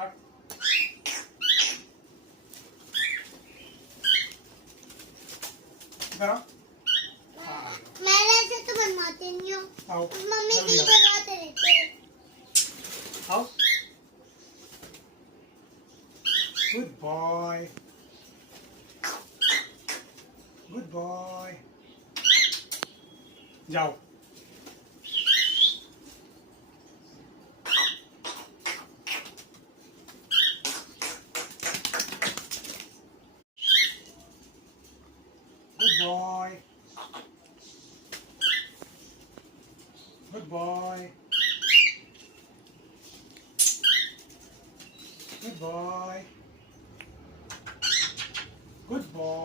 Start. करो। मैं ऐसे तो बनवाती नहीं हूँ। आओ। मम्मी जल्दी जी आओ। बनवाते रहते हैं। आओ। Good boy. Good boy. जाओ। Good boy. Good boy. Good boy. Good boy.